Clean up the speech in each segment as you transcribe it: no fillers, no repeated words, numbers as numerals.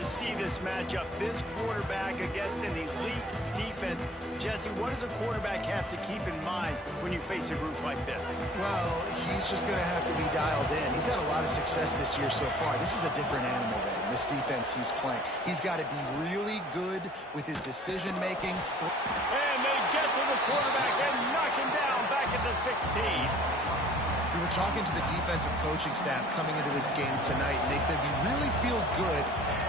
to see this matchup. This quarterback against an elite defense. Jesse, what does a quarterback have to keep in mind when you face a group like this? Well, he's just going to have to be dialed in. He's had a lot of success this year so far. This is a different animal than this defense he's playing. He's got to be really good with his decision-making. And they get to the quarterback and knock him down back at the 16. We were talking to the defensive coaching staff coming into this game tonight, and they said we really feel good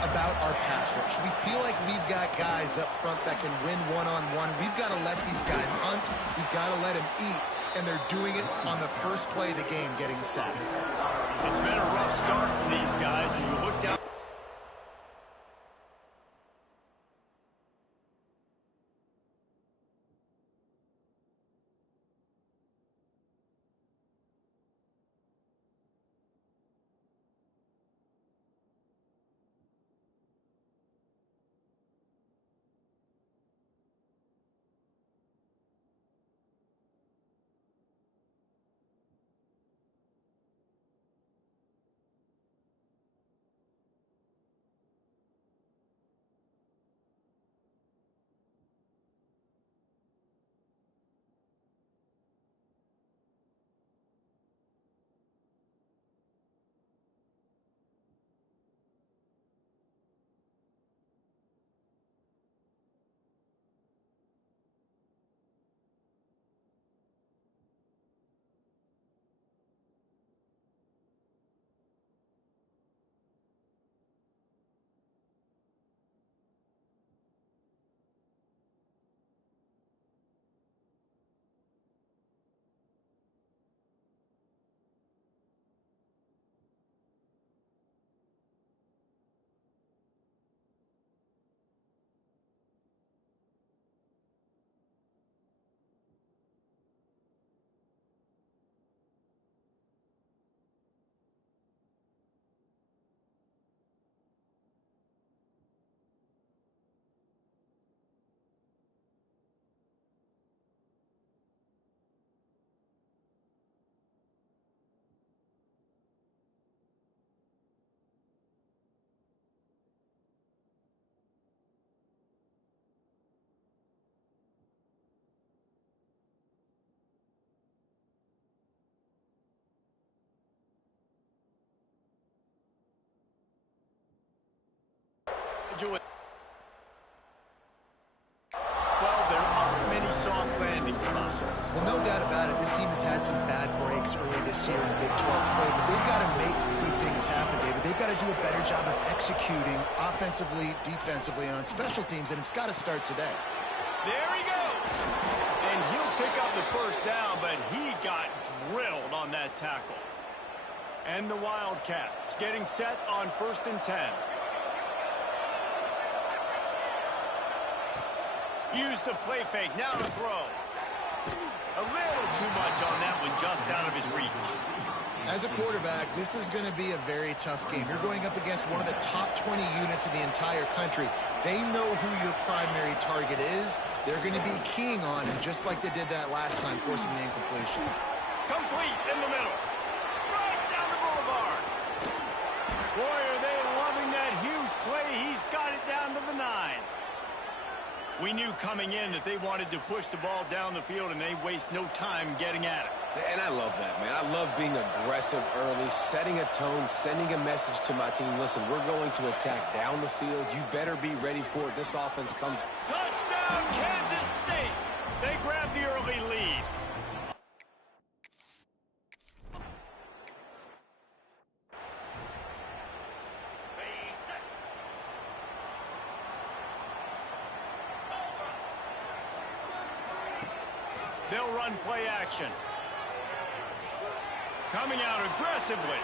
about our pass rush. We feel like we've got guys up front that can win one-on-one. We've got to let these guys hunt. We've got to let them eat, and they're doing it on the first play of the game, getting a sack. It's been a rough start for these guys, and you look down. Well, there aren't many soft landing spots. Well, no doubt about it. This team has had some bad breaks early this year in Big 12 play, but they've got to make good things happen, David. They've got to do a better job of executing offensively, defensively, and on special teams, and it's got to start today. There he goes. And he'll pick up the first down, but he got drilled on that tackle. And the Wildcats getting set on 1st and 10. Use the play fake, now to throw. A little too much on that one, just out of his reach. As a quarterback, this is going to be a very tough game. You're going up against one of the top 20 units in the entire country. They know who your primary target is. They're going to be keying on him, just like they did that last time, forcing the incompletion. Complete in the middle. Right down the boulevard. Boy, are they loving that huge play. He's got it down to the 9. We knew coming in that they wanted to push the ball down the field, and they waste no time getting at it. And I love that, man. I love being aggressive early, setting a tone, sending a message to my team. Listen, we're going to attack down the field. You better be ready for it. This offense comes. Touchdown, Kansas State. They grab the early lead. They'll run play action. Coming out aggressively.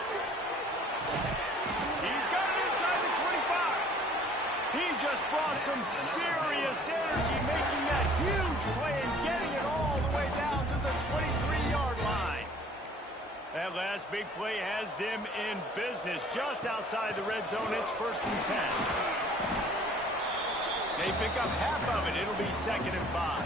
He's got it inside the 25. He just brought some serious energy, making that huge play and getting it all the way down to the 23-yard line. That last big play has them in business just outside the red zone. It's 1st and 10. They pick up half of it. It'll be 2nd and 5.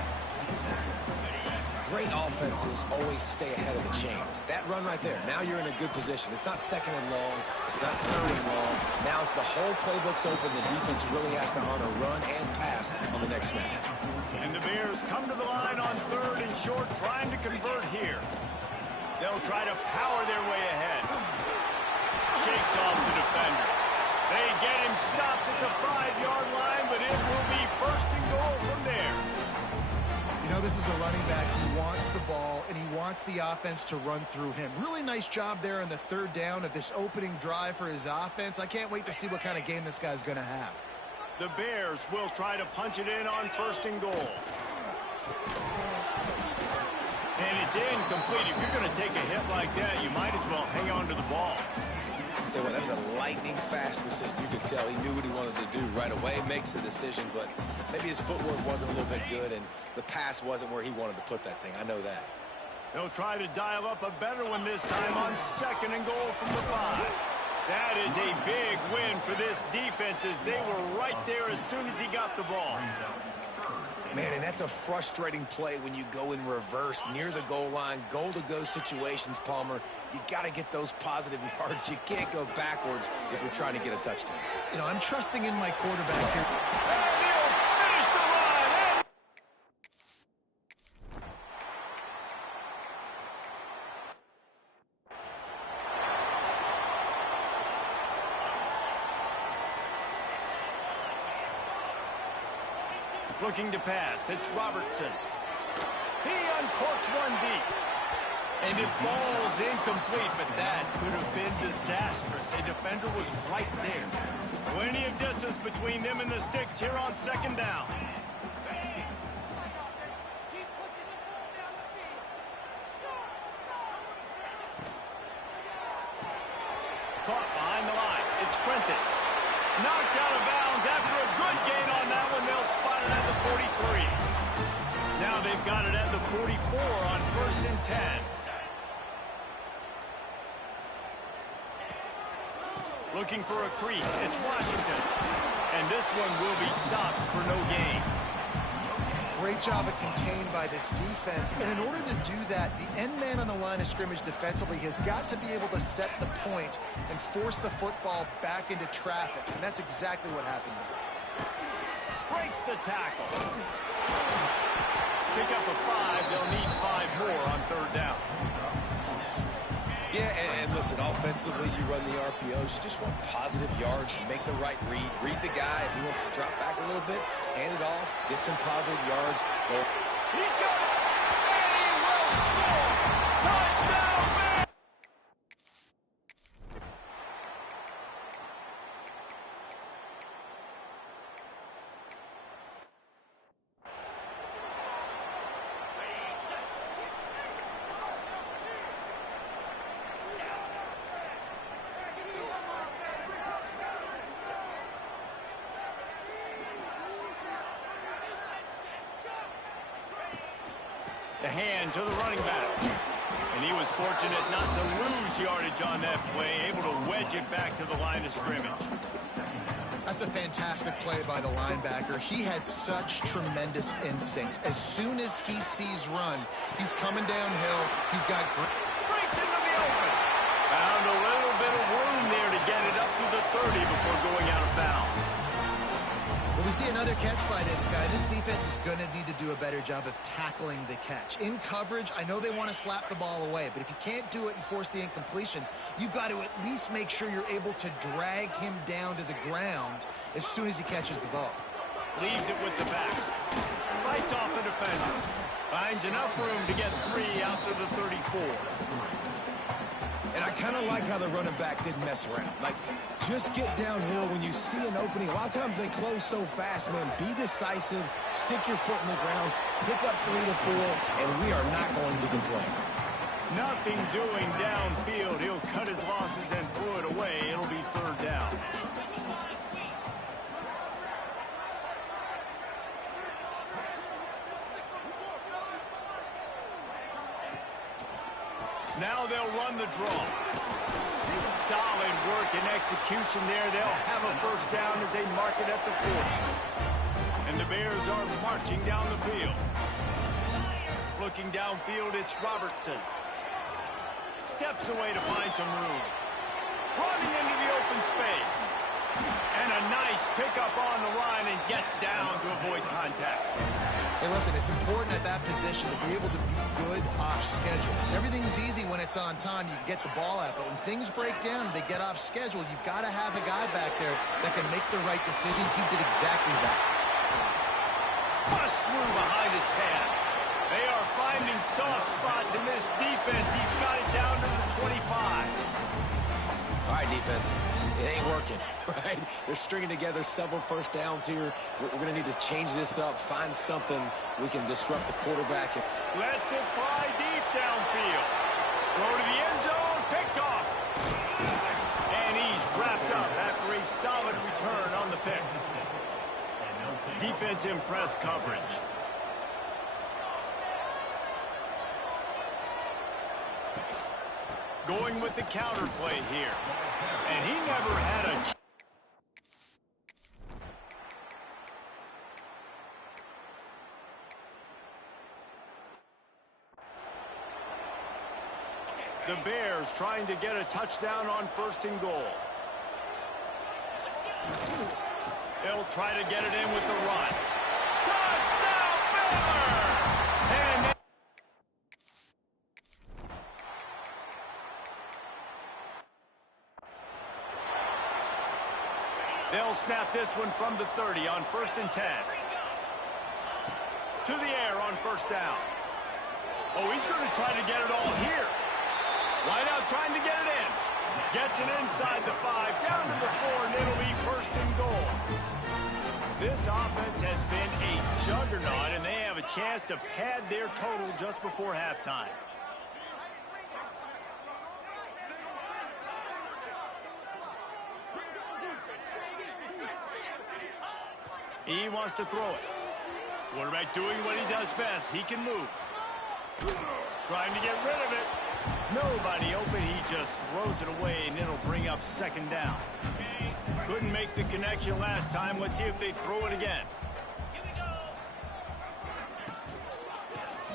Great offenses always stay ahead of the chains. That run right there, now you're in a good position. It's not second and long. It's not third and long. Now it's the whole playbook's open. The defense really has to honor run and pass on the next snap. And the Bears come to the line on 3rd and short, trying to convert here. They'll try to power their way ahead. Shakes off the defender. They get him stopped at the 5-yard line, but it will be 1st and goal from there. You know, this is a running back who wants the ball, and he wants the offense to run through him. Really nice job there on the 3rd down of this opening drive for his offense. I can't wait to see what kind of game this guy's going to have. The Bears will try to punch it in on 1st and goal. And it's incomplete. If you're going to take a hit like that, you might as well hang on to the ball. Tell you what, that was a lightning-fast decision. You could tell he knew what he wanted to do right away. Makes the decision, but maybe his footwork wasn't a little bit good, and the pass wasn't where he wanted to put that thing. I know that. They'll try to dial up a better one this time on 2nd and goal from the 5. That is a big win for this defense as they were right there as soon as he got the ball. Man, and that's a frustrating play when you go in reverse near the goal line, goal-to-go situations, Palmer. You got to get those positive yards. You can't go backwards if you're trying to get a touchdown. You know, I'm trusting in my quarterback here. And he'll finish the run. Looking to pass, it's Robertson. He uncorks one deep. And it falls incomplete, but that could have been disastrous. A defender was right there. Plenty of distance between them and the sticks here on 2nd down. Caught behind the line. It's Prentice. Knocked out of bounds after a good gain on that one. They'll spot it at the 43. Now they've got it at the 44 on 1st and 10. Looking for a crease. It's Washington. And this one will be stopped for no gain. Great job of contained by this defense. And in order to do that, the end man on the line of scrimmage defensively has got to be able to set the point and force the football back into traffic. And that's exactly what happened. Breaks the tackle. Pick up a 5. They'll need 5 more on 3rd down. Yeah, and listen, offensively, you run the RPOs. You just want positive yards, make the right read. Read the guy. If he wants to drop back a little bit, hand it off, get some positive yards. Go. He's got it, and he will score. Touchdown, Bears! The hand to the running back. And he was fortunate not to lose yardage on that play, able to wedge it back to the line of scrimmage. That's a fantastic play by the linebacker. He has such tremendous instincts. As soon as he sees run, he's coming downhill. He's got great... Breaks into the open. Found a little bit of room there to get it up to the 30 before going out of bounds. Well, we see another catch by this guy. This defense is going to need to do a better job of tackling the catch. In coverage, I know they want to slap the ball away, but if you can't do it and force the incompletion, you've got to at least make sure you're able to drag him down to the ground as soon as he catches the ball. Leaves it with the back. Fights off a defender. Finds enough room to get 3 out to the 34. And I kind of like how the running back didn't mess around. Like, just get downhill when you see an opening. A lot of times they close so fast, man. Be decisive, stick your foot in the ground, pick up 3 to 4, and we are not going to complain. Nothing doing downfield. He'll cut his losses and throw it away. It'll be 3rd down. Now they'll run the draw. Solid work and execution there. They'll have a 1st down as they mark it at the 40. And the Bears are marching down the field. Looking downfield, it's Robertson. Steps away to find some room. Running into the open space. And a nice pickup on the line and gets down to avoid contact. Hey, listen, it's important at that position to be able to be good off schedule. Everything's easy when it's on time. You can get the ball out, but when things break down and they get off schedule, you've got to have a guy back there that can make the right decisions. He did exactly that. Bust through behind his pad. They are finding soft spots in this defense. He's got it down to the 25. All right, defense. It ain't working, right? They're stringing together several first downs here. We're going to need to change this up, find something we can disrupt the quarterback. Lets it fly deep downfield. Throw to the end zone, picked off. And he's wrapped up after a solid return on the pick. Defense in press coverage. Going with the counter play here. And he never had a... The Bears trying to get a touchdown on 1st and goal. They'll try to get it in with the run. Touchdown, Baylor! And they'll snap this one from the 30 on 1st and 10. To the air on 1st down. Oh, he's going to try to get it all here. Wide out trying to get it in. Gets it inside the 5, down to the 4, and it'll be 1st and goal. This offense has been a juggernaut, and they have a chance to pad their total just before halftime. He wants to throw it. Quarterback doing what he does best. He can move. Trying to get rid of it. Nobody open. He just throws it away, and it'll bring up 2nd down. Couldn't make the connection last time. Let's see if they throw it again.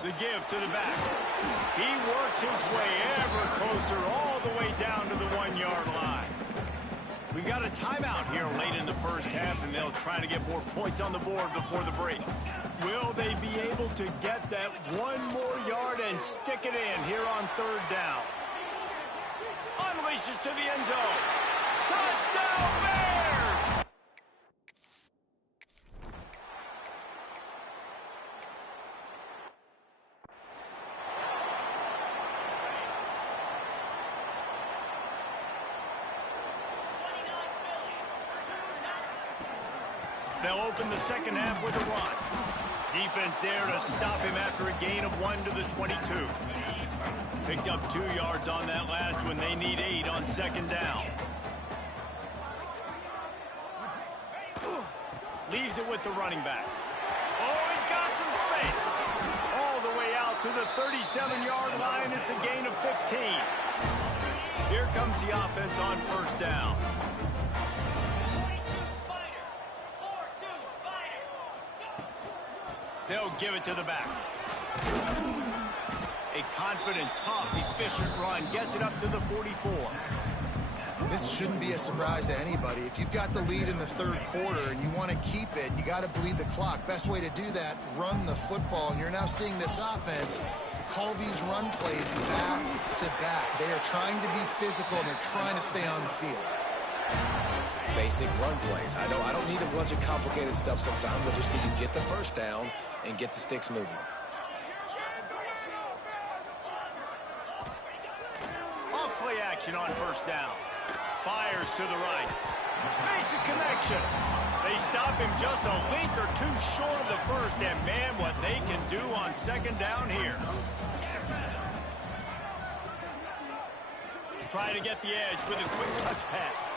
The give to the back. He works his way ever closer all the way down to the 1-yard line. We got a timeout here late in the first half, and they'll try to get more points on the board before the break. Will they be able to get that 1 more yard and stick it in here on 3rd down? Unleashes to the end zone. Touchdown, Bears! They'll open the 2nd half with a run. Defense there to stop him after a gain of 1 to the 22. Picked up 2 yards on that last one. They need 8 on 2nd down. Leaves it with the running back. Oh, he's got some space. All the way out to the 37-yard line. It's a gain of 15. Here comes the offense on 1st down. They'll give it to the back. A confident, tough, efficient run. Gets it up to the 44. This shouldn't be a surprise to anybody. If you've got the lead in the 3rd quarter and you want to keep it, you got to bleed the clock. Best way to do that, run the football. And you're now seeing this offense call these run plays back to back. They are trying to be physical, and they're trying to stay on the field. Basic run plays. I don't need a bunch of complicated stuff sometimes. I just need to get the 1st down and get the sticks moving. Off play action on 1st down. Fires to the right. Makes a connection. They stop him just a link or 2 short of the 1st, and man, what they can do on 2nd down here. Try to get the edge with a quick touch pass.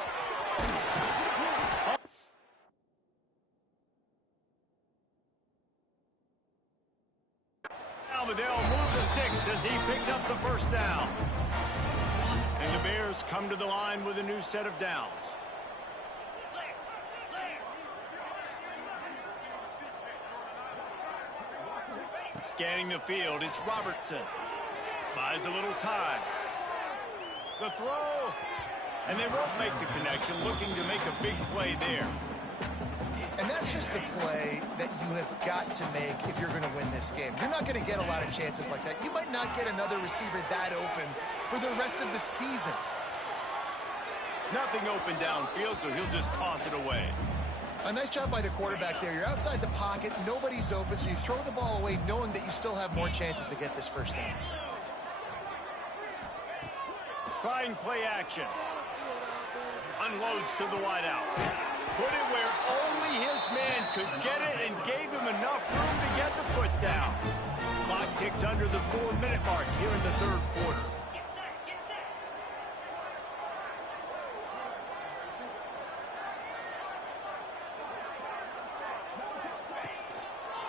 They'll move the sticks as he picks up the 1st down. And the Bears come to the line with a new set of downs. Scanning the field, it's Robertson. Buys a little time. The throw. And they won't make the connection, looking to make a big play there. And that's just a play that you have got to make if you're going to win this game. You're not going to get a lot of chances like that. You might not get another receiver that open for the rest of the season. Nothing open downfield, so he'll just toss it away. A nice job by the quarterback there. You're outside the pocket, nobody's open, so you throw the ball away knowing that you still have more chances to get this first down. Trying play action. Unloads to the wideout. Put it where only his man could get it and gave him enough room to get the foot down. Clock ticks under the 4-minute mark here in the third quarter.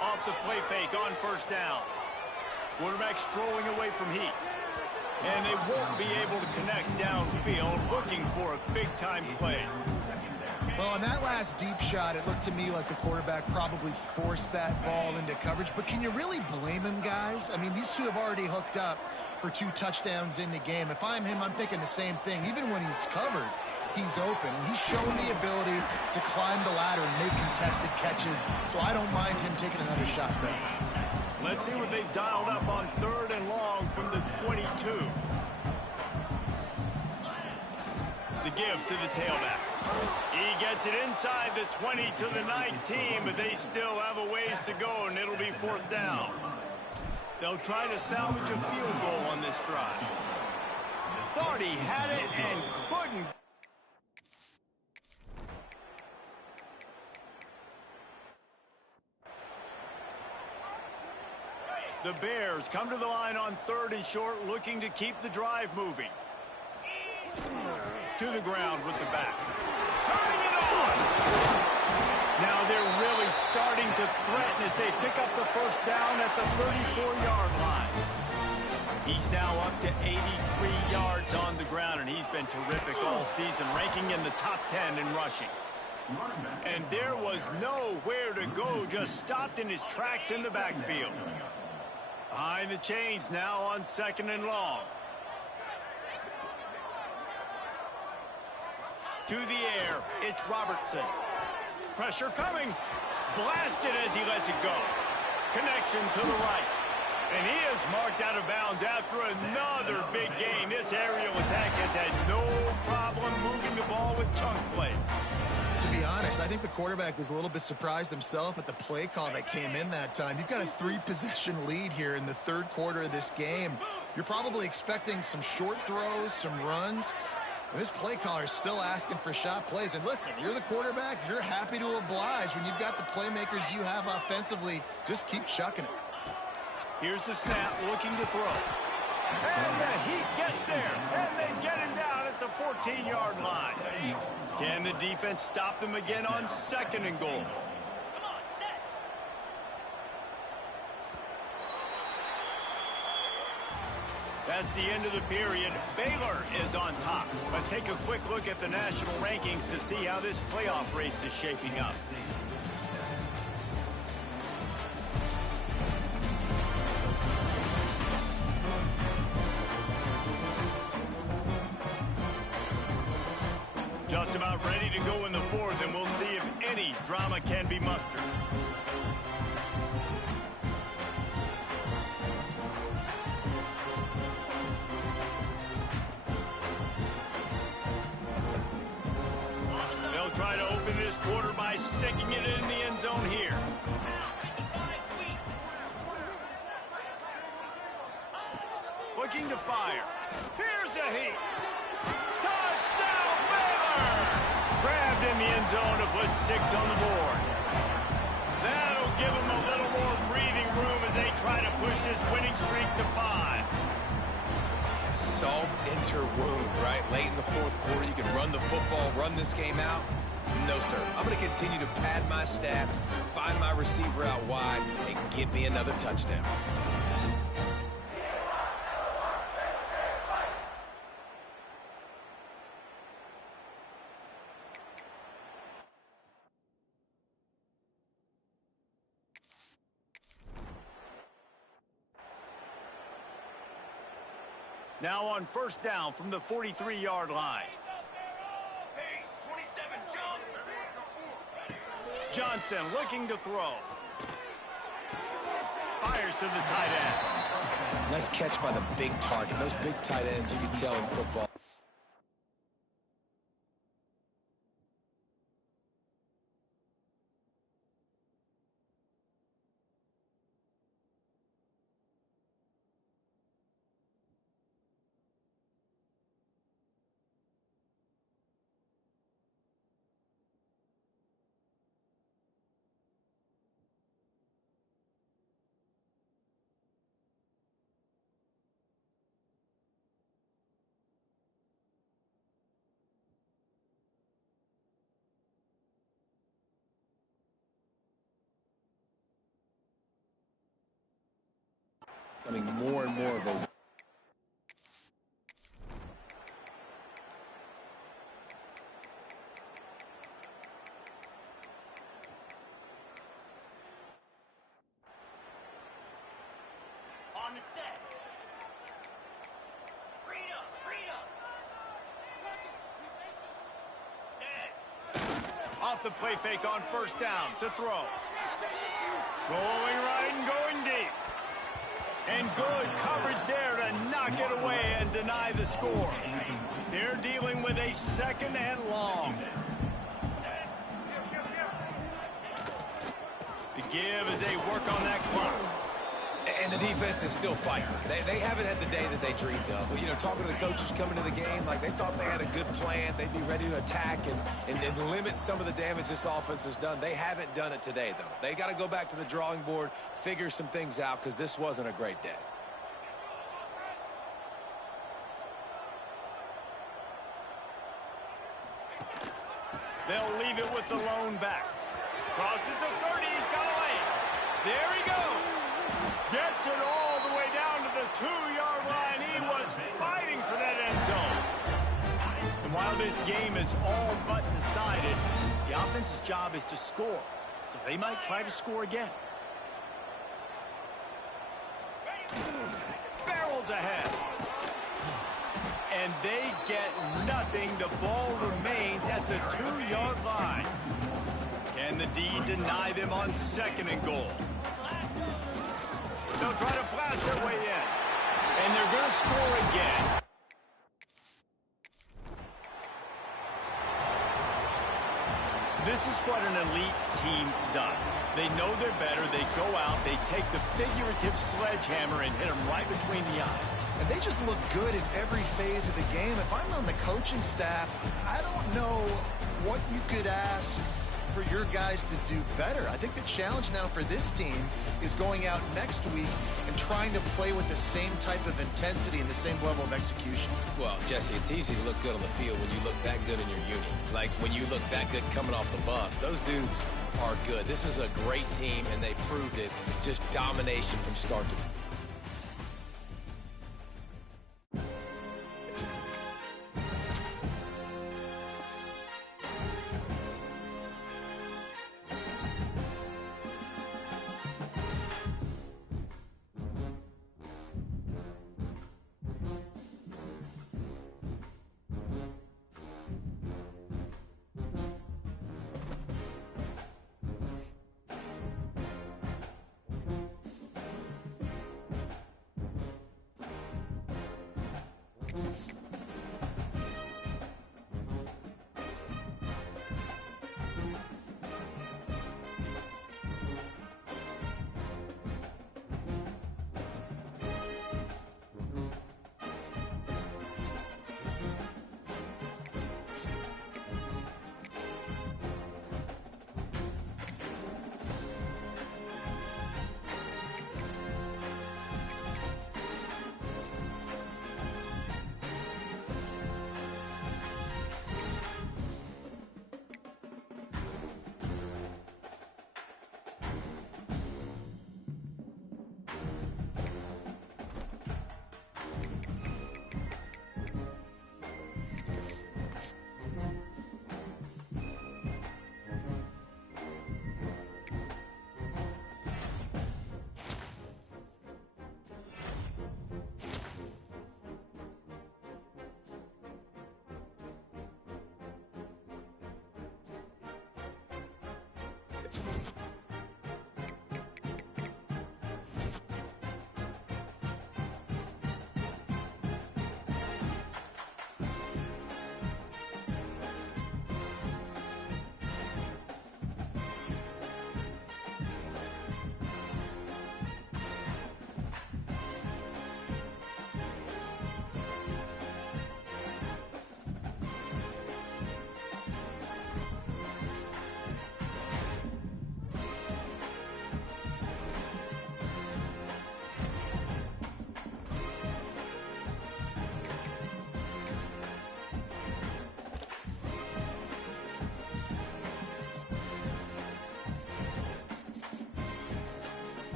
Off the play fake on first down. Quarterback strolling away from Heath. And they won't be able to connect downfield, looking for a big-time play. Well, on that last deep shot, it looked to me like the quarterback probably forced that ball into coverage. But can you really blame him, guys? I mean, these two have already hooked up for 2 touchdowns in the game. If I'm him, I'm thinking the same thing. Even when he's covered, he's open. He's shown the ability to climb the ladder and make contested catches. So I don't mind him taking another shot there. Let's see what they've dialed up on 3rd and long from the 22. The give to the tailback. He gets it inside the 20 to the 19, but they still have a ways to go, and it'll be 4th down. They'll try to salvage a field goal on this drive. Thought he had it and couldn't. The Bears come to the line on 3rd and short, looking to keep the drive moving. To the ground with the back. Turning it on! Now they're really starting to threaten as they pick up the first down at the 34-yard line. He's now up to 83 yards on the ground, and he's been terrific all season, ranking in the top 10 in rushing. And there was nowhere to go, just stopped in his tracks in the backfield. Behind the chains now on 2nd and long. To the air, it's Robertson. Pressure coming. Blasted as he lets it go. Connection to the right. And he is marked out of bounds after another big gain. This aerial attack has had no problem moving the ball with chunk plays. To be honest, I think the quarterback was a little bit surprised himself at the play call that came in that time. You've got a 3-possession lead here in the 3rd quarter of this game. You're probably expecting some short throws, some runs. And this play caller is still asking for shot plays. And listen, you're the quarterback. You're happy to oblige. When you've got the playmakers you have offensively, just keep chucking it. Here's the snap, looking to throw. And the Heat gets there. And they get him down at the 14-yard line. Can the defense stop them again on 2nd and goal? That's the end of the period. Baylor is on top. Let's take a quick look at the national rankings to see how this playoff race is shaping up. Just about ready to go in the 4th, and we'll see if any drama can be mustered. They'll try to open this quarter by sticking it in the end zone here. Looking to fire. Here's a Heat. Touchdown, Baylor! Grabbed in the end zone to put 6 on the board. That'll give them a little more breathing room as they try to push this winning streak to 5. Salt enter wound, right? Late in the 4th quarter, you can run the football, run this game out. No, sir. I'm going to continue to pad my stats, find my receiver out wide, and get me another touchdown. Now on first down from the 43-yard line. Johnson looking to throw. Fires to the tight end. Nice catch by the big target. Those big tight ends, you can tell in football. Becoming more and more of a on the set. Freedom. Set. Off the play fake on first down to throw. Going right and going deep. And good coverage there to knock it away and deny the score. They're dealing with a second and long. The give as they work on that clock. And the defense is still fighting. They haven't had the day that they dreamed of. But, you know, talking to the coaches coming to the game, like they thought they had a good plan. They'd be ready to attack and limit some of the damage this offense has done. They haven't done it today, though. They got to go back to the drawing board, figure some things out, because this wasn't a great day. They'll leave it with the lone back. Crosses the 30. He's got a lane. There he goes. Gets it all the way down to the 2-yard line. He was fighting for that end zone. And while this game is all but decided, the offense's job is to score. So they might try to score again. Barrels ahead. And they get nothing. The ball remains at the 2-yard line. Can the D deny them on second and goal? They'll try to blast their way in. And they're going to score again. This is what an elite team does. They know they're better. They go out. They take the figurative sledgehammer and hit them right between the eyes. And they just look good in every phase of the game. If I'm on the coaching staff, I don't know what you could ask for your guys to do better. I think the challenge now for this team is going out next week and trying to play with the same type of intensity and the same level of execution. Well, Jesse, it's easy to look good on the field when you look that good in your unit. Like when you look that good coming off the bus. Those dudes are good. This is a great team, and they proved it. Just domination from start to finish.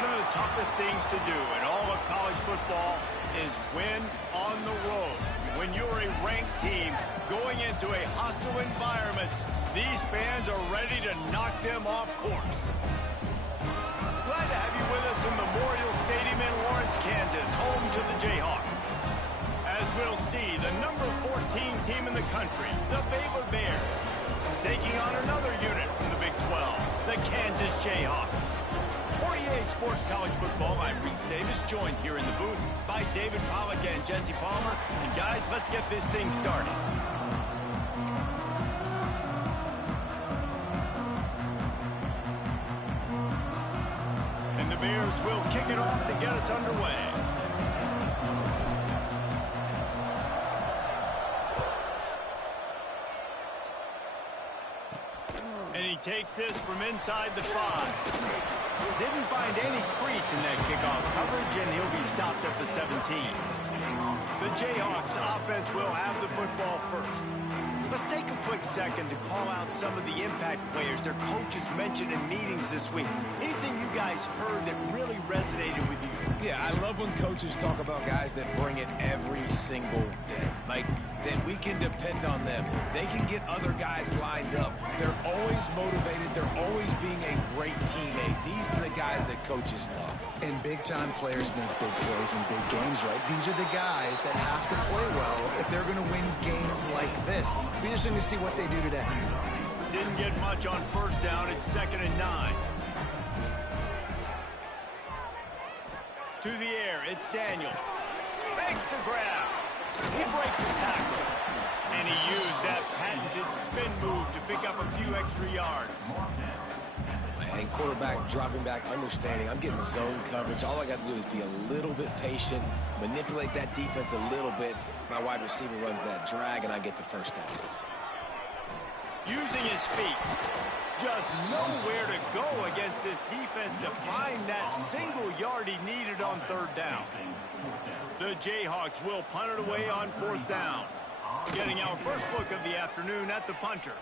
One of the toughest things to do in all of college football is win on the road. When you're a ranked team going into a hostile environment, these fans are ready to knock them off course. Glad to have you with us in Memorial Stadium in Lawrence, Kansas, home to the Jayhawks. As we'll see, the number 14 team in the country, the Baylor Bears, taking on another unit from the Big 12, the Kansas Jayhawks. For EA Sports College Football, I'm Reese Davis, joined here in the booth by David Pollack and Jesse Palmer. And guys, let's get this thing started. And the Bears will kick it off to get us underway. And he takes this from inside the 5. Didn't find any crease in that kickoff coverage, and he'll be stopped at the 17. The Jayhawks offense will have the football first. Let's take a quick second to call out some of the impact players their coaches mentioned in meetings this week. Anything you guys heard that really resonated with you? Yeah, I love when coaches talk about guys that bring it every single day. Like, that we can depend on them. They can get other guys lined up. They're always motivated. They're always being a great teammate. These are the guys that coaches love. And big-time players make big plays in big games, right? These are the guys that have to play well if they're going to win games like this. We're just going to see what they do today. Didn't get much on first down. It's 2nd and 9. To the air, it's Daniels. Makes the grab. He breaks a tackle. And he used that patented spin move to pick up a few extra yards. And quarterback dropping back, understanding I'm getting zone coverage. All I got to do is be a little bit patient, manipulate that defense a little bit. My wide receiver runs that drag, and I get the first down. Using his feet. Just nowhere to go against this defense to find that single yard he needed on 3rd down. The Jayhawks will punt it away on 4th down. Getting our first look of the afternoon at the punter.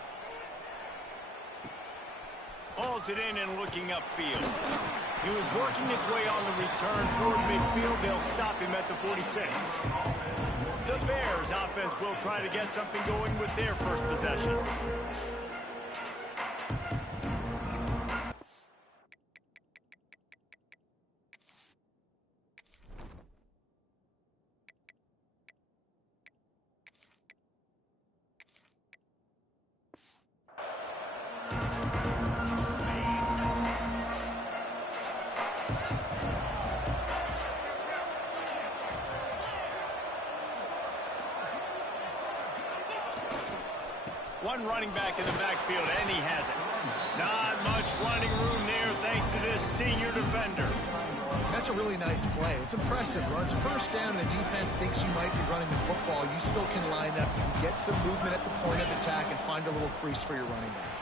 Hauls it in and looking upfield. He was working his way on the return toward midfield. They'll stop him at the 46. The Bears offense will try to get something going with their first possession. One running back in the backfield, and he has it. Not much running room there thanks to this senior defender. That's a really nice play. It's impressive. Runs first down, the defense thinks you might be running the football. You still can line up. You can get some movement at the point of attack and find a little crease for your running back.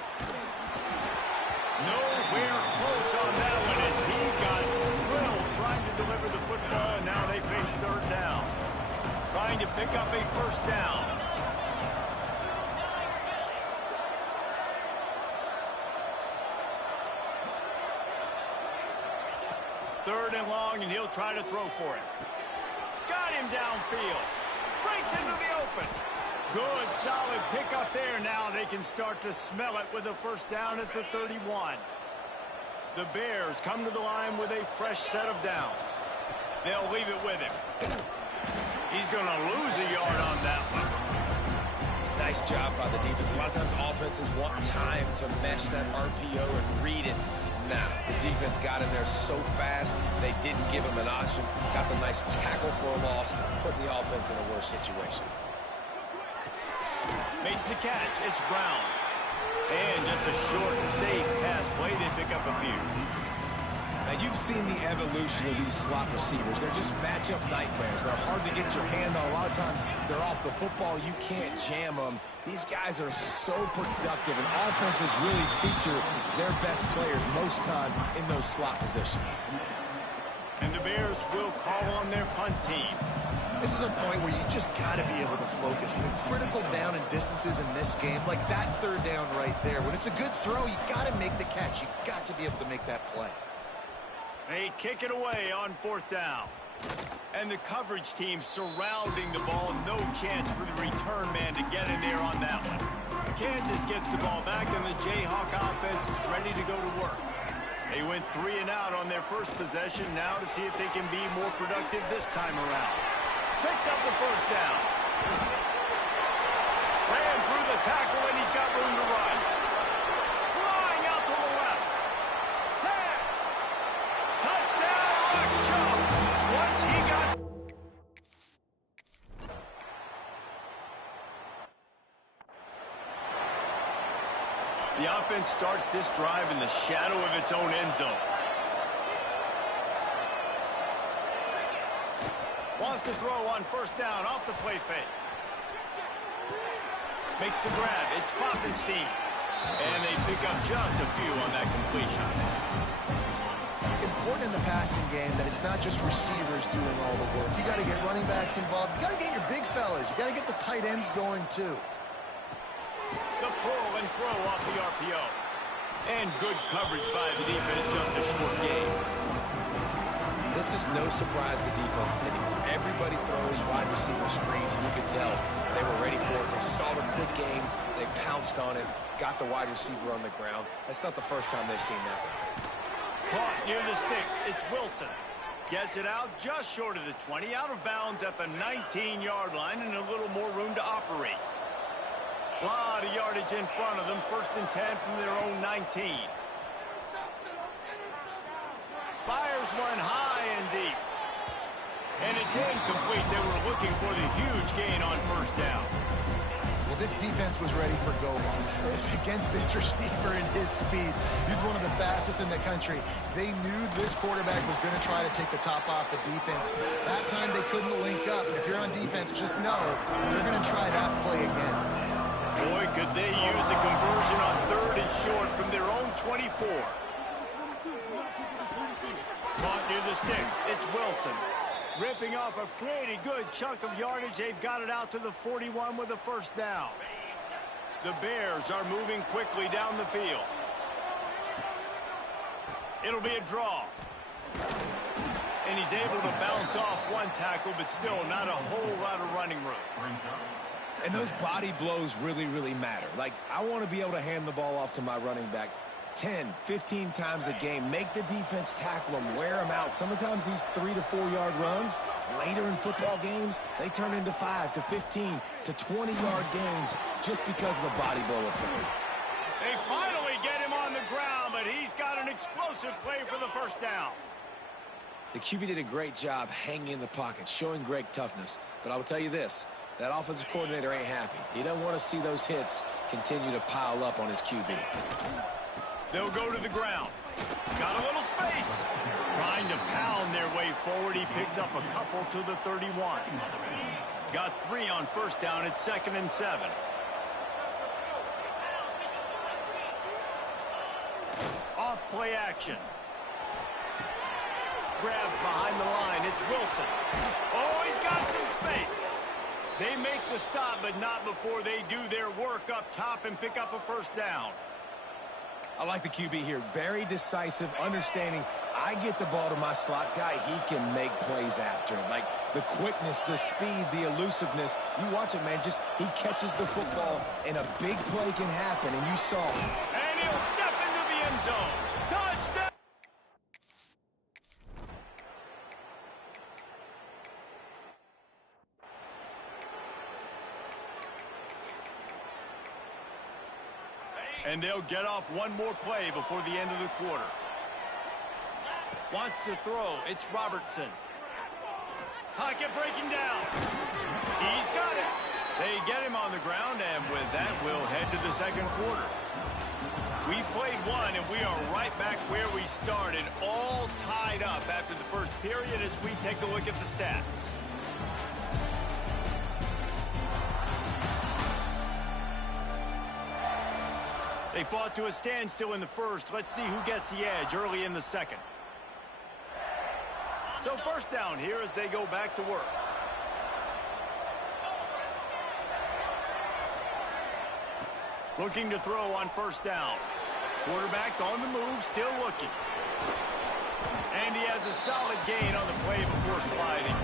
Nowhere close on that one as he got drilled trying to deliver the football, and now they face 3rd down. Trying to pick up a first down. 3rd and long, and he'll try to throw for it. Got him downfield. Breaks into the open. Good, solid pickup there. Now they can start to smell it with a first down at the 31. The Bears come to the line with a fresh set of downs. They'll leave it with him. He's going to lose a yard on that one. Nice job by the defense. A lot of times offenses want time to mesh that RPO and read it. Now, the defense got in there so fast, they didn't give him an option. Got the nice tackle for a loss, putting the offense in a worse situation. Makes the catch. It's Brown. And just a short, safe pass play. They pick up a few. Now, you've seen the evolution of these slot receivers. They're just matchup nightmares. They're hard to get your hand on. A lot of times, they're off the football. You can't jam them. These guys are so productive, and offenses really feature their best players most time in those slot positions. And the Bears will call on their punt team. This is a point where you just got to be able to focus. The critical down and distances in this game, like that 3rd down right there. When it's a good throw, you got to make the catch. You got to be able to make that play. They kick it away on 4th down. And the coverage team surrounding the ball. No chance for the return man to get in there on that one. Kansas gets the ball back, and the Jayhawk offense is ready to go to work. They went 3 and out on their first possession. Now to see if they can be more productive this time around. Picks up the 1st down. Ran through the tackle, and he's got room to run. Flying out to the left. Tag. Touchdown, Rock Chump. Once he got... The offense starts this drive in the shadow of its own end zone. Wants to throw on 1st down off the play fake. Makes the grab. It's Klopfenstein. And they pick up just a few on that completion. Important in the passing game that it's not just receivers doing all the work. You got to get running backs involved. You got to get your big fellas. You got to get the tight ends going too. The pull and throw off the RPO. And good coverage by the defense, just a short game. This is no surprise to defenses anymore. Everybody throws wide receiver screens, and you can tell they were ready for it. They saw the quick game. They pounced on it, got the wide receiver on the ground. That's not the first time they've seen that one. Caught near the sticks. It's Wilson. Gets it out just short of the 20, out of bounds at the 19-yard line, and a little more room to operate. A lot of yardage in front of them. 1st and 10 from their own 19. Fires one high and deep. And it's incomplete. They were looking for the huge gain on 1st down. Well, this defense was ready for go-longs against this receiver and his speed. He's one of the fastest in the country. They knew this quarterback was going to try to take the top off the defense. That time they couldn't link up. If you're on defense, just know they're going to try that play again. Boy, could they use a conversion on 3rd and short from their own 24. Caught near the sticks. It's Wilson. Ripping off a pretty good chunk of yardage. They've got it out to the 41 with a 1st down. The Bears are moving quickly down the field. It'll be a draw. And he's able to bounce off one tackle, but still not a whole lot of running room. And those body blows really, really matter. Like, I want to be able to hand the ball off to my running back 10, 15 times a game. Make the defense tackle them, wear them out. Sometimes these 3 to 4 yard runs, later in football games, they turn into 5 to 15 to 20 yard gains just because of the body blow effect. They finally get him on the ground, but he's got an explosive play for the 1st down. The QB did a great job hanging in the pocket, showing great toughness. But I will tell you this, that offensive coordinator ain't happy. He doesn't want to see those hits continue to pile up on his QB. They'll go to the ground. Got a little space. Trying to pound their way forward. He picks up a couple to the 31. Got 3 on 1st down. It's 2nd and 7. Off play action. Grab behind the line. It's Wilson. Oh, he's got some space. They make the stop, but not before they do their work up top and pick up a 1st down. I like the QB here. Very decisive, understanding I get the ball to my slot guy, he can make plays after it. Like the quickness, the speed, the elusiveness. You watch it, man. Just he catches the football, and a big play can happen, and you saw it. And he'll step into the end zone. Touchdown! And they'll get off one more play before the end of the quarter. Wants to throw. It's Robertson. Pocket breaking down. He's got it. They get him on the ground, and with that, we'll head to the 2nd quarter. We played one, and we are right back where we started, all tied up after the first period as we take a look at the stats. They fought to a standstill in the first. Let's see who gets the edge early in the 2nd. So 1st down here as they go back to work. Looking to throw on 1st down. Quarterback on the move, still looking. And he has a solid gain on the play before sliding.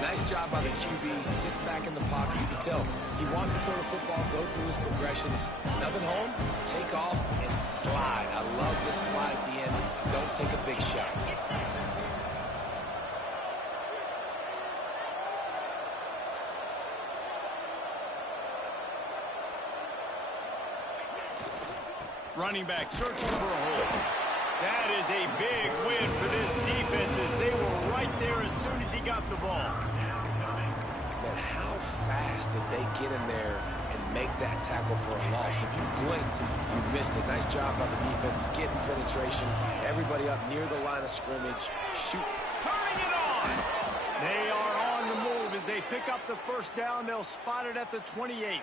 Nice job by the QB. Sit back in the pocket. You can tell he wants to throw the football, go through his progressions. Nothing home, take off, and slide. I love this slide at the end. Don't take a big shot. Running back searching for a hole. That is a big win for this defense as they were right there as soon as he got the ball. Man, how fast did they get in there and make that tackle for a loss? If you blinked, you missed it. Nice job by the defense getting penetration. Everybody up near the line of scrimmage. Shoot. Turning it on. They are on the move as they pick up the first down. They'll spot it at the 28.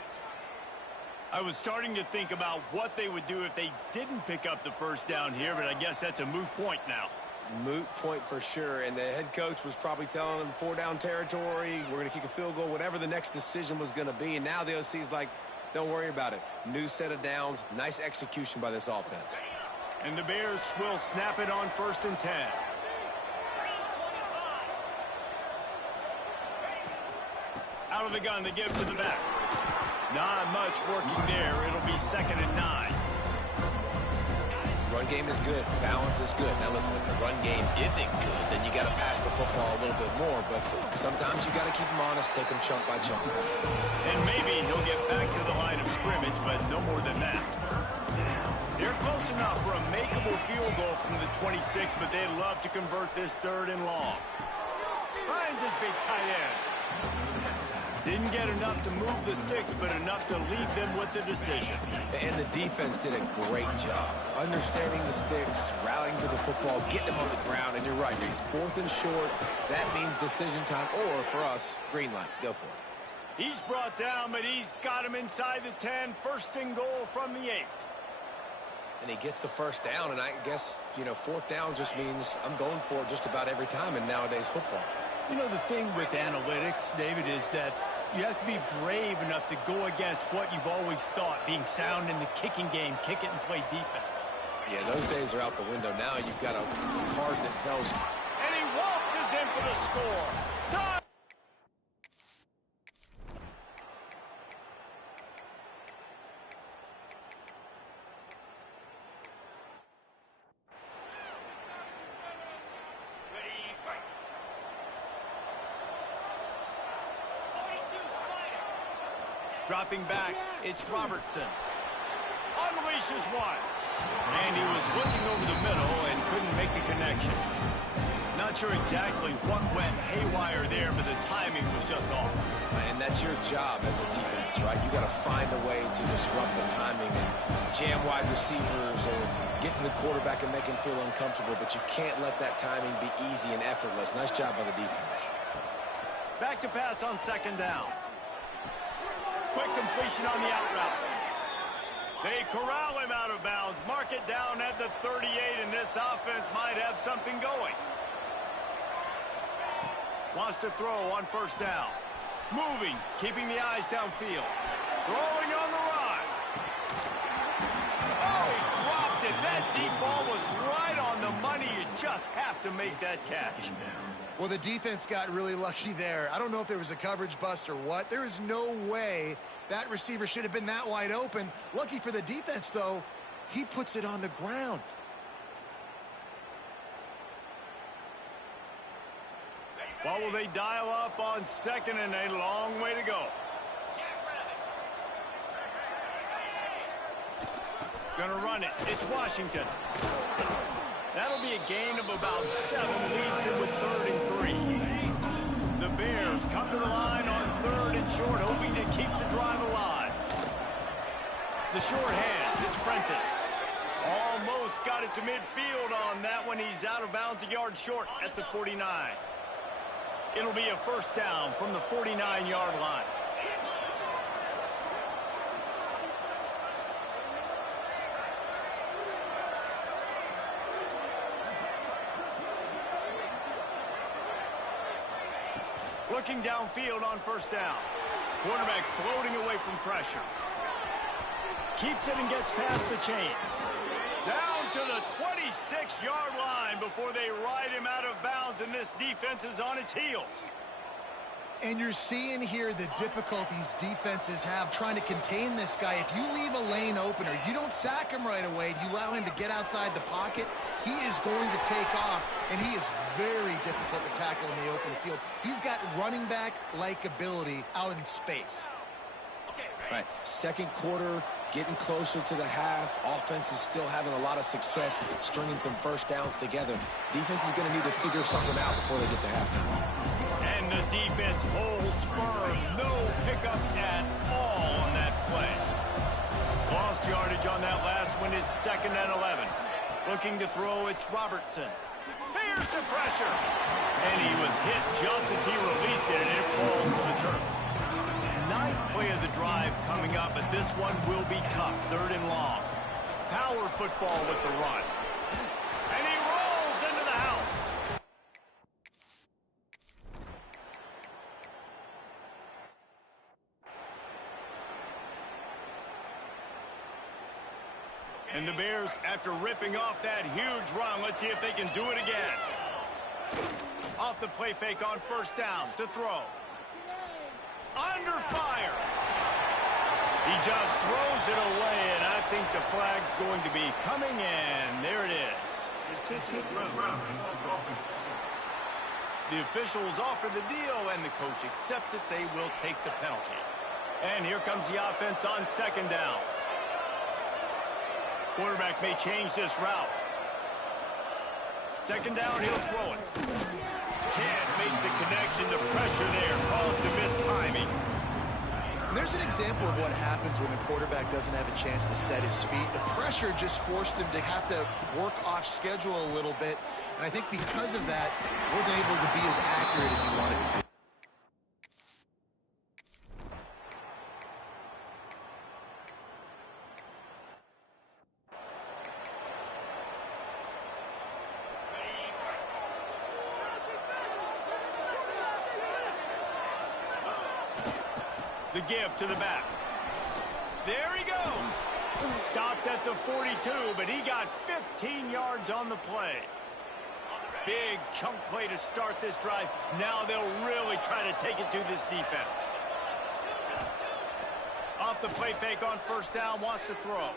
I was starting to think about what they would do if they didn't pick up the first down here, but I guess that's a moot point now. Moot point for sure, and the head coach was probably telling them 4-down territory, we're going to kick a field goal, whatever the next decision was going to be, and now the OC's like, don't worry about it. New set of downs, nice execution by this offense. And the Bears will snap it on 1st and 10. Out of the gun, they give to the back. Not much working there. It'll be 2nd and 9. Run game is good. Balance is good. Now listen, if the run game isn't good, then you got to pass the football a little bit more. But sometimes you got to keep them honest, take them chunk by chunk. And maybe he'll get back to the line of scrimmage, but no more than that. They're close enough for a makeable field goal from the 26, but they'd love to convert this 3rd and long. Finds his big tight end. Didn't get enough to move the sticks, but enough to leave them with the decision. And the defense did a great job. Understanding the sticks, rallying to the football, getting them on the ground. And you're right, Reese, 4th and short. That means decision time, or for us, green light. Go for it. He's brought down, but he's got him inside the 10. 1st and goal from the 8. And he gets the first down, and I guess, 4th down just means I'm going for it just about every time in nowadays football. You know, the thing with analytics, David, is that you have to be brave enough to go against what you've always thought, being sound in the kicking game, kick it and play defense. Yeah, those days are out the window. Now you've got a card that tells you. And he waltzes in for the score. Time. Dropping back, it's Robertson. Unleashes one. And he was looking over the middle and couldn't make the connection. Not sure exactly what went haywire there, but the timing was just off. And that's your job as a defense, right? You got to find a way to disrupt the timing and jam wide receivers or get to the quarterback and make him feel uncomfortable, but you can't let that timing be easy and effortless. Nice job by the defense. Back to pass on 2nd down. Quick completion on the out route. They corral him out of bounds. Mark it down at the 38, and this offense might have something going. Wants to throw on 1st down. Moving, keeping the eyes downfield. Throwing on the run. Oh, he dropped it. That deep ball was right on the money. You just have to make that catch. Well, the defense got really lucky there. I don't know if there was a coverage bust or what. There is no way that receiver should have been that wide open. Lucky for the defense, though, he puts it on the ground. What will they dial up on 2nd and a long way to go? Gonna run it. It's Washington. That'll be a gain of about 7, leaves it with 3rd and 3. The Bears come to the line on 3rd and short, hoping to keep the drive alive. The short hands, it's Prentice. Almost got it to midfield on that one. He's out of bounds, a yard short at the 49. It'll be a 1st down from the 49-yard line. Looking downfield on 1st down. Quarterback floating away from pressure. Keeps it and gets past the chains. Down to the 26-yard line before they ride him out of bounds, and this defense is on its heels. And you're seeing here the difficulties defenses have trying to contain this guy. If you leave a lane open or you don't sack him right away, you allow him to get outside the pocket, he is going to take off, and he is very difficult to tackle in the open field. He's got running back-like ability out in space. Right, second quarter, getting closer to the half. Offense is still having a lot of success stringing some first downs together. Defense is going to need to figure something out before they get to halftime. And the defense holds firm. No pickup at all on that play. Lost yardage on that last one. It's 2nd and 11. Looking to throw, it's Robertson. Here's the pressure. And he was hit just as he released it, and it falls to the turf. 9th play of the drive coming up, but this one will be tough. 3rd and long. Power football with the run. And he rolls into the house. And the Bears, after ripping off that huge run, let's see if they can do it again. Off the play fake on 1st down to throw. Under fire. He just throws it away, and I think the flag's going to be coming in. There it is. The officials offer the deal, and the coach accepts it. They will take the penalty. And here comes the offense on 2nd down. Quarterback may change this route. 2nd down, he'll throw it. Can't make the connection. The pressure there caused the mistiming. There's an example of what happens when the quarterback doesn't have a chance to set his feet. The pressure just forced him to have to work off schedule a little bit. And I think because of that, he wasn't able to be as accurate as he wanted to be. The give to the back. There he goes. Stopped at the 42, but he got 15 yards on the play. Big chunk play to start this drive. Now they'll really try to take it to this defense. Off the play fake on 1st down, wants to throw.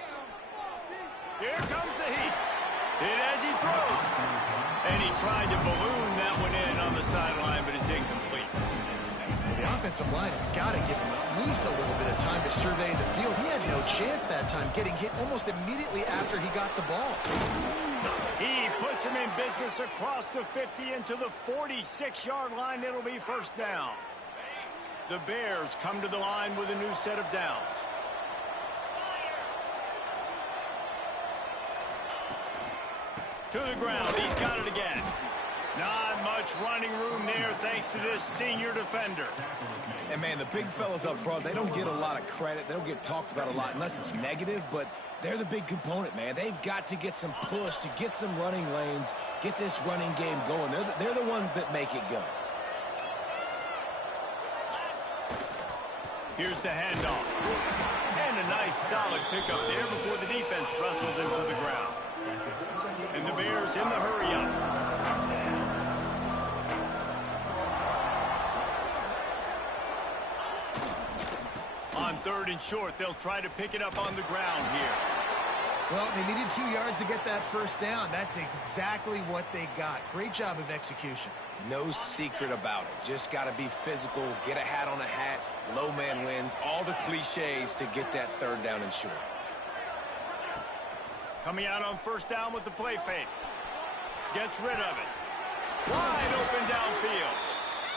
Here comes the heat. Hit as he throws. And he tried to balloon that one in on the sideline, but it's incomplete. The offensive line has got to give him at least a little bit of time to survey the field. He had no chance that time, getting hit almost immediately after he got the ball. He puts him in business across the 50 into the 46-yard line. It'll be 1st down. The Bears come to the line with a new set of downs. To the ground. He's got it again. Not much running room there thanks to this senior defender. And, man, the big fellas up front, they don't get a lot of credit. They don't get talked about a lot unless it's negative, but they're the big component, man. They've got to get some push, to get some running lanes, get this running game going. They're the ones that make it go. Here's the handoff. And a nice solid pickup there before the defense wrestles him to the ground. And the Bears in the hurry-up. On 3rd and short, they'll try to pick it up on the ground here. Well, they needed 2 yards to get that 1st down. That's exactly what they got. Great job of execution. No secret about it. Just got to be physical, get a hat on a hat, low man wins, all the cliches to get that 3rd down and short. Coming out on 1st down with the play fake. Gets rid of it. Wide open downfield.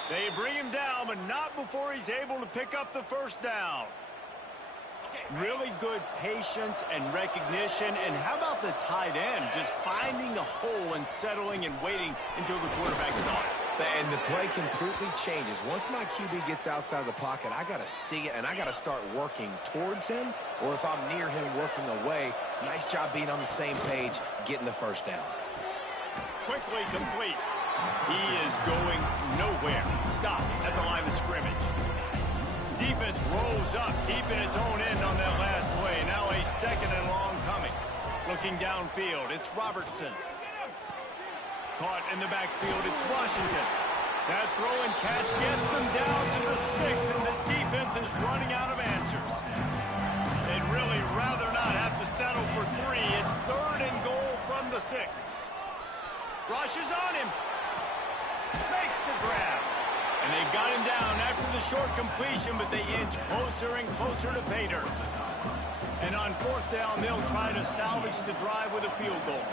They bring him down, but not before he's able to pick up the 1st down. Really good patience and recognition. And how about the tight end just finding a hole and settling and waiting until the quarterback saw it. And the play completely changes. Once my QB gets outside the pocket, I got to see it, and I got to start working towards him, or if I'm near him, working away. Nice job being on the same page, getting the 1st down. Quickly complete. He is going nowhere. Stop at the line of scrimmage. Defense rolls up deep in its own end on that last play. Now a 2nd and long coming. Looking downfield, it's Robertson. Caught in the backfield, it's Washington. That throw and catch gets them down to the 6, and the defense is running out of answers. They'd really rather not have to settle for 3. It's 3rd and goal from the 6. Rushes on him. Makes the grab. And they got him down after the short completion, but they inch closer and closer to pay dirt. And on 4th down, they'll try to salvage the drive with a field goal.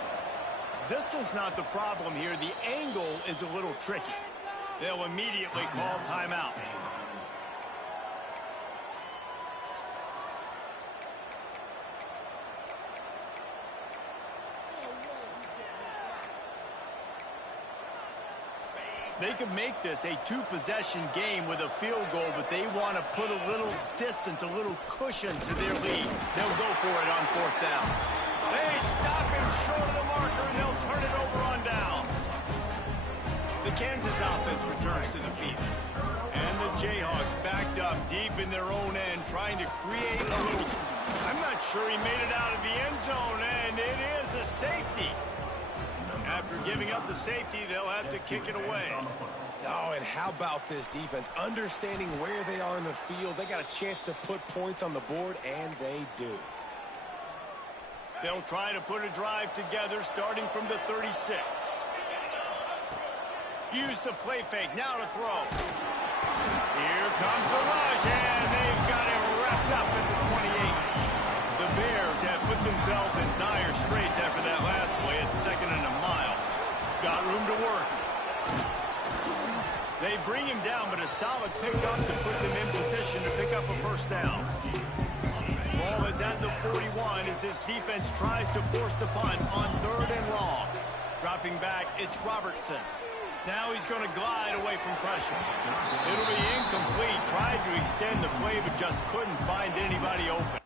Distance not the problem here. The angle is a little tricky. They'll immediately call timeout. They could make this a 2-possession game with a field goal, but they want to put a little distance, a little cushion to their lead. They'll go for it on 4th down. They stop him short of the marker, and they'll turn it over on downs. The Kansas offense returns to the field. And the Jayhawks backed up deep in their own end, trying to create a little... I'm not sure he made it out of the end zone, and it is a safety. After giving up the safety, they'll have to kick it away. Oh, and how about this defense? Understanding where they are in the field, they got a chance to put points on the board, and they do. They'll try to put a drive together, starting from the 36. Use the play fake, now to throw. Here comes the rush, and they've got him wrapped up at the 28. The Bears have put themselves in dire straits after that last play at 2nd and a mile. Got room to work. They bring him down, but a solid pickup to put them in position to pick up a 1st down. Ball is at the 41 as this defense tries to force the punt on 3rd and long. Dropping back, it's Robertson. Now he's going to glide away from pressure. It'll be incomplete. Tried to extend the play, but just couldn't find anybody open.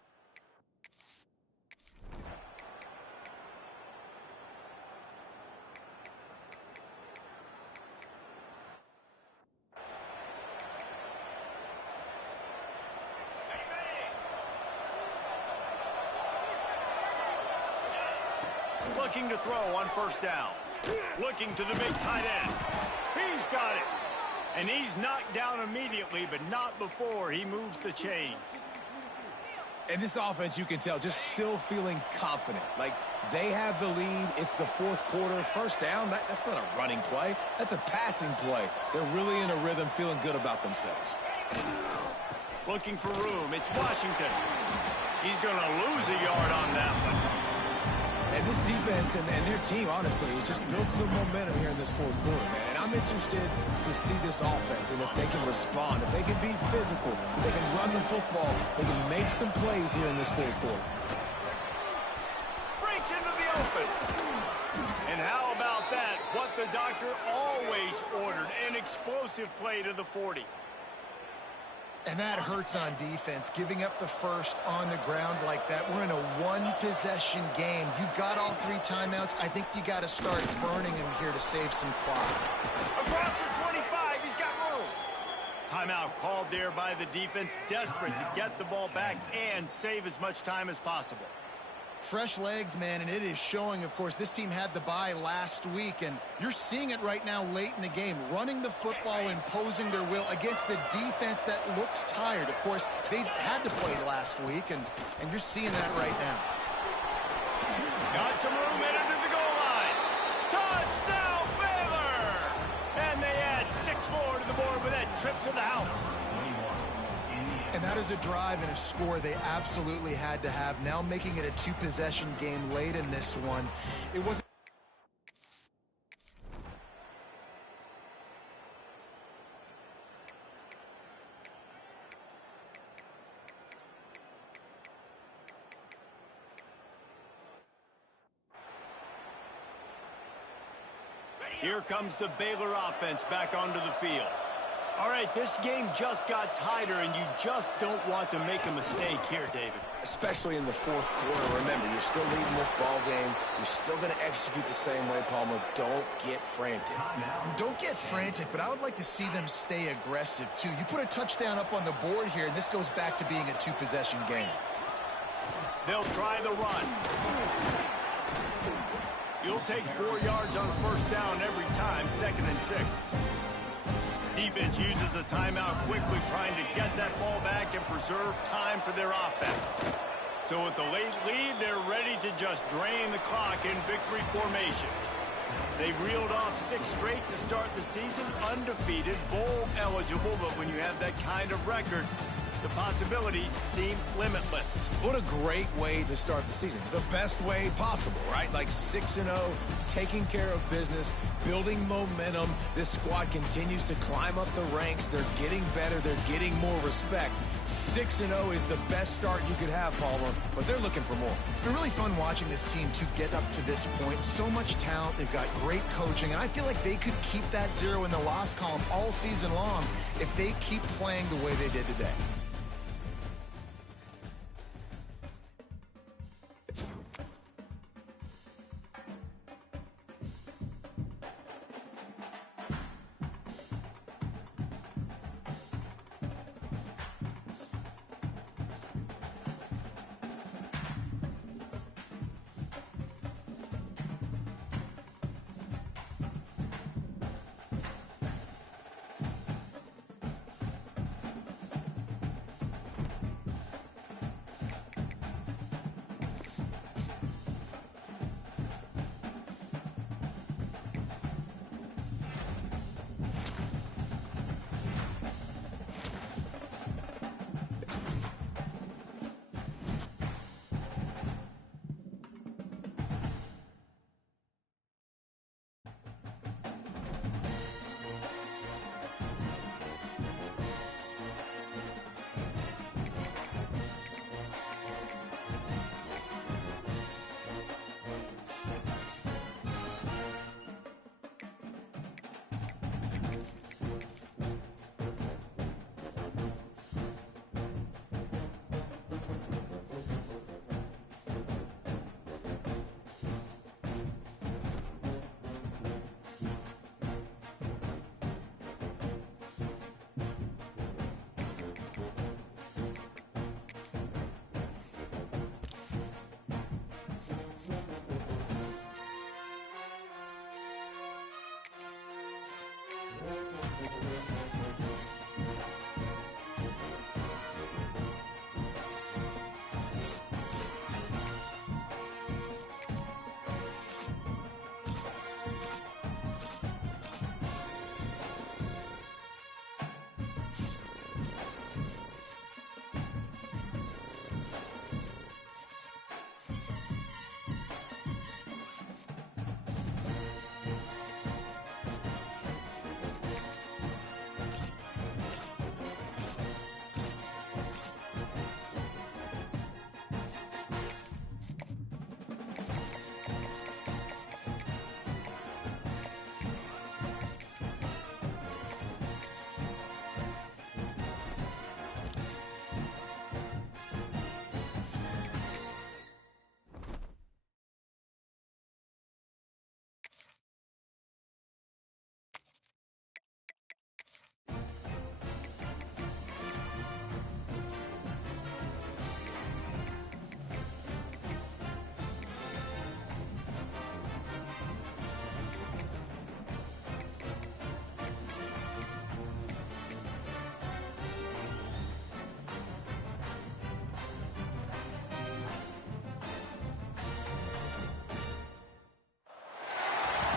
Looking to throw on 1st down. Looking to the big tight end. He's got it. And he's knocked down immediately, but not before he moves the chains. And this offense, you can tell, just still feeling confident. Like, they have the lead. It's the 4th quarter. 1st down, that's not a running play. That's a passing play. They're really in a rhythm, feeling good about themselves. Looking for room. It's Washington. He's going to lose a yard on that one. And this defense and their team, honestly, has just built some momentum here in this 4th quarter, man. And I'm interested to see this offense and if they can respond, if they can be physical, if they can run the football, they can make some plays here in this 4th quarter. Breaks into the open. And how about that? What the doctor always ordered, an explosive play to the 40. And that hurts on defense, giving up the 1st on the ground like that. We're in a 1-possession game. You've got all 3 timeouts. I think you got to start burning him here to save some clock. Across the 25, he's got room. Timeout called there by the defense, desperate to get the ball back and save as much time as possible. Fresh legs, man, and it is showing, of course. This team had the bye last week, and you're seeing it right now late in the game, running the football, imposing their will against the defense that looks tired. Of course, they had to play last week, and you're seeing that right now. Got some room in under the goal line. Touchdown, Baylor! And they add 6 more to the board with that trip to the house. And that is a drive and a score they absolutely had to have. Now making it a 2-possession game late in this one. It wasn't. Here comes the Baylor offense back onto the field. All right, this game just got tighter, and you just don't want to make a mistake here, David. Especially in the 4th quarter. Remember, you're still leading this ball game. You're still going to execute the same way, Palmer. Don't get frantic. Don't get frantic, but I would like to see them stay aggressive, too. You put a touchdown up on the board here, and this goes back to being a 2-possession game. They'll try the run. You'll take 4 yards on first down every time, 2nd and 6. Defense uses a timeout quickly, trying to get that ball back and preserve time for their offense. So with the late lead, they're ready to just drain the clock in victory formation. They've reeled off 6 straight to start the season, undefeated, bowl eligible, but when you have that kind of record, the possibilities seem limitless. What a great way to start the season. The best way possible, right? Like 6-0, taking care of business, building momentum. This squad continues to climb up the ranks. They're getting better. They're getting more respect. 6-0 is the best start you could have, Palmer, but they're looking for more. It's been really fun watching this team to get up to this point. So much talent. They've got great coaching, and I feel like they could keep that 0 in the loss column all season long if they keep playing the way they did today.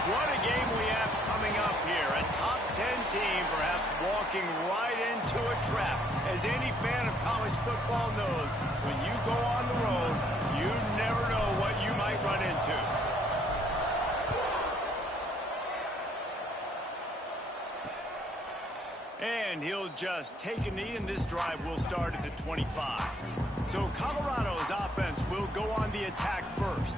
What a game we have coming up here. A top 10 team perhaps walking right into a trap. As any fan of college football knows, when you go on the road, you never know what you might run into. And he'll just take a knee, and this drive will start at the 25. So Colorado's offense will go on the attack first.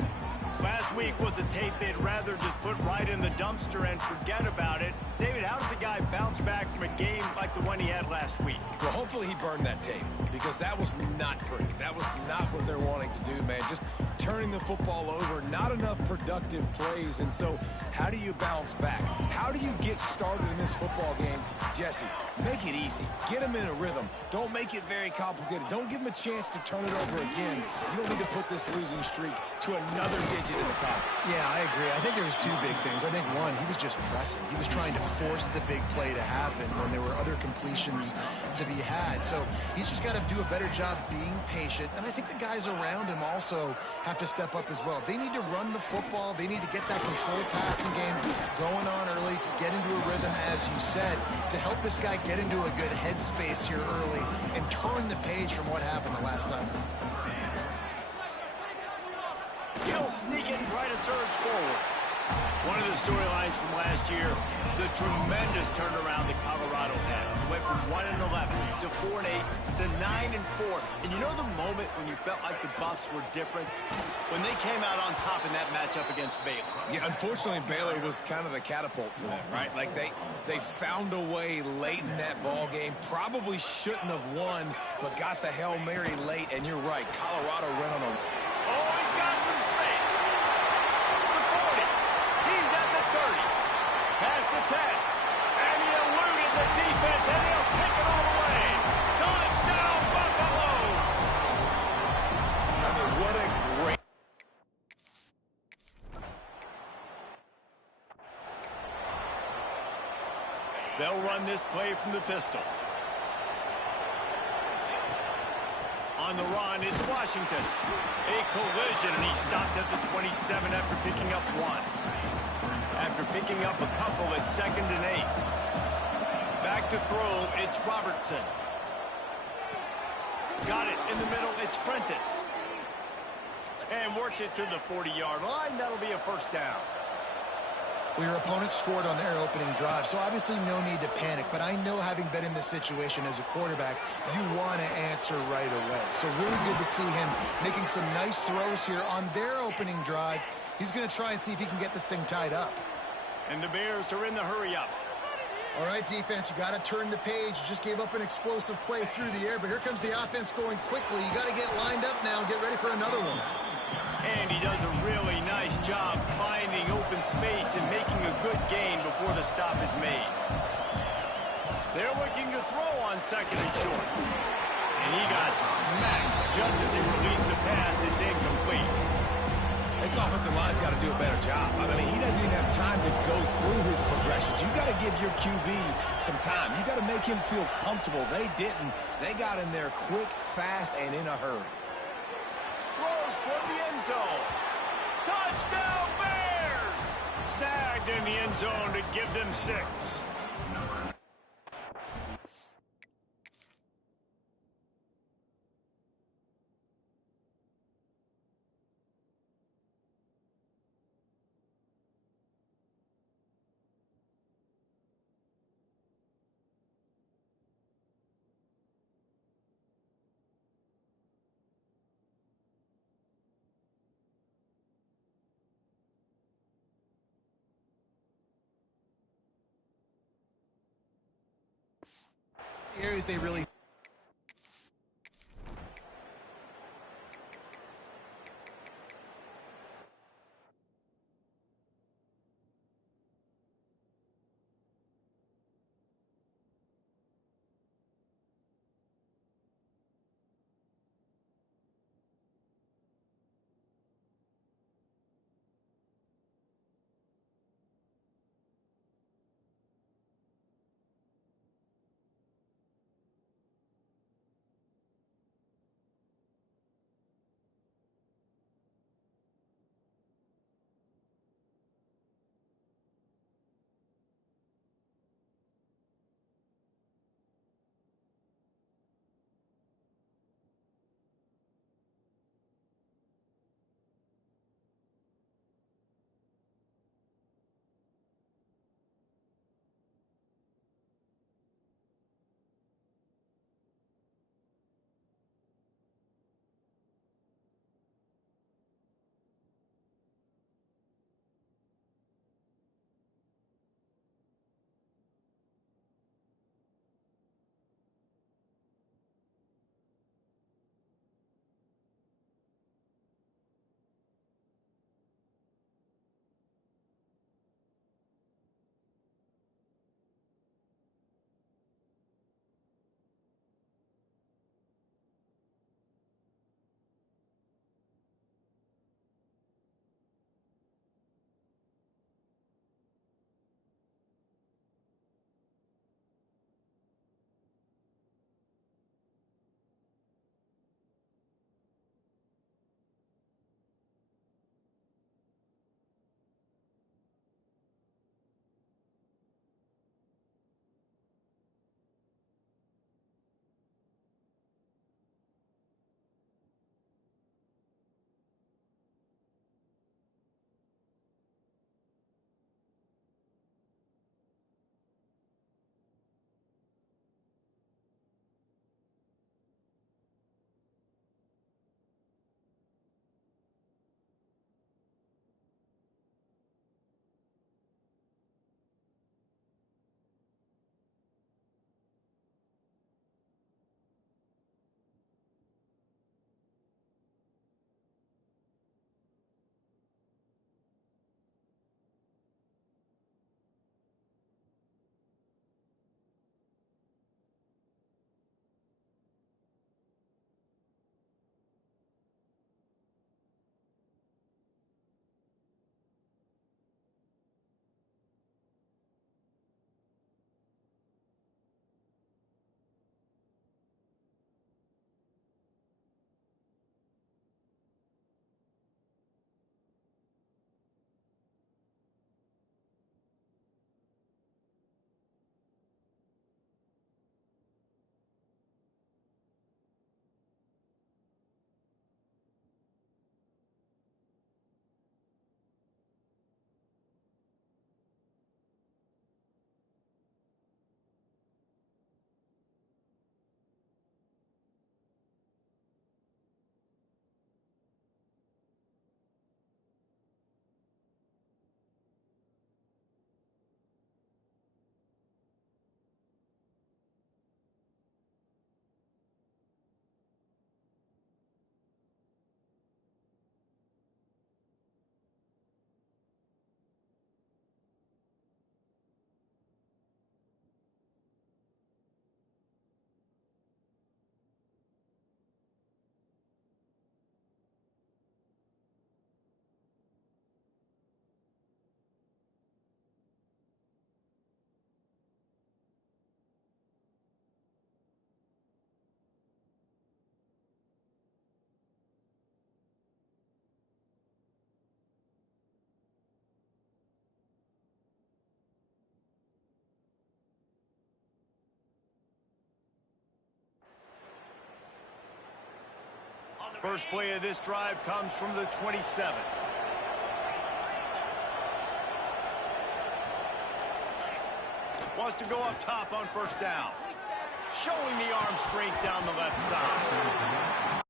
Last week was a tape they'd rather just put right in the dumpster and forget about it. David, how does a guy bounce back from a game like the one he had last week? Well, hopefully he burned that tape, because that was not pretty. That was not what they're wanting to do, man. Just turning the football over, not enough productive plays. And so how do you bounce back? How do you get started in this football game? Jesse, make it easy. Get them in a rhythm. Don't make it very complicated. Don't give them a chance to turn it over again. You don't need to put this losing streak to another digit in the column. Yeah, I agree. I think there was two big things. I think, one, he was just pressing. He was trying to force the big play to happen when there were other completions to be had. So he's just got to do a better job being patient. And I think the guys around him also have to step up as well. They need to run the football. They need to get that control passing game going on early to get into a rhythm, as you said, to help this guy get into a good headspace here early and turn the page from what happened the last time. He'll sneak it and try to surge forward. One of the storylines from last year, the tremendous turnaround that Colorado had. Went from 1-11 to 4-8 to 9-4. And you know the moment when you felt like the Buffs were different? When they came out on top in that matchup against Baylor. Yeah, unfortunately, Baylor was kind of the catapult for them, right? Like they found a way late in that ball game. Probably shouldn't have won, but got the Hail Mary late. And you're right, Colorado ran on a... Oh, he's got some space. The 40. He's at the 30. Past the 10. And he eluded the defense, and he'll take it all the way. Touchdown, Buffaloes. I mean, what a great... They'll run this play from the pistol. On the run, it's Washington. A collision, and he stopped at the 27 after picking up one. After picking up a couple at 2nd and 8. Back to throw, it's Robertson. Got it in the middle, it's Prentice. And works it to the 40-yard line. That'll be a first down. Well, your opponent scored on their opening drive, so obviously no need to panic. But I know, having been in this situation as a quarterback, you want to answer right away. So really good to see him making some nice throws here on their opening drive. He's going to try and see if he can get this thing tied up. And the Bears are in the hurry-up. All right, defense, you got to turn the page. You just gave up an explosive play through the air, but here comes the offense going quickly. You got to get lined up now and get ready for another one. And he does a really nice job finding open space and making a good gain before the stop is made. They're looking to throw on 2nd and short. And he got smacked just as he released the pass. It's incomplete. This offensive line's got to do a better job. I mean, he doesn't even have time to go through his progressions. You got to give your QB some time. You got to make him feel comfortable. They didn't. They got in there quick, fast, and in a hurry. Throws toward the end zone. Touchdown, Bears! Snagged in the end zone to give them 6. Areas they really... First play of this drive comes from the 27. Wants to go up top on first down. Showing the arm strength down the left side.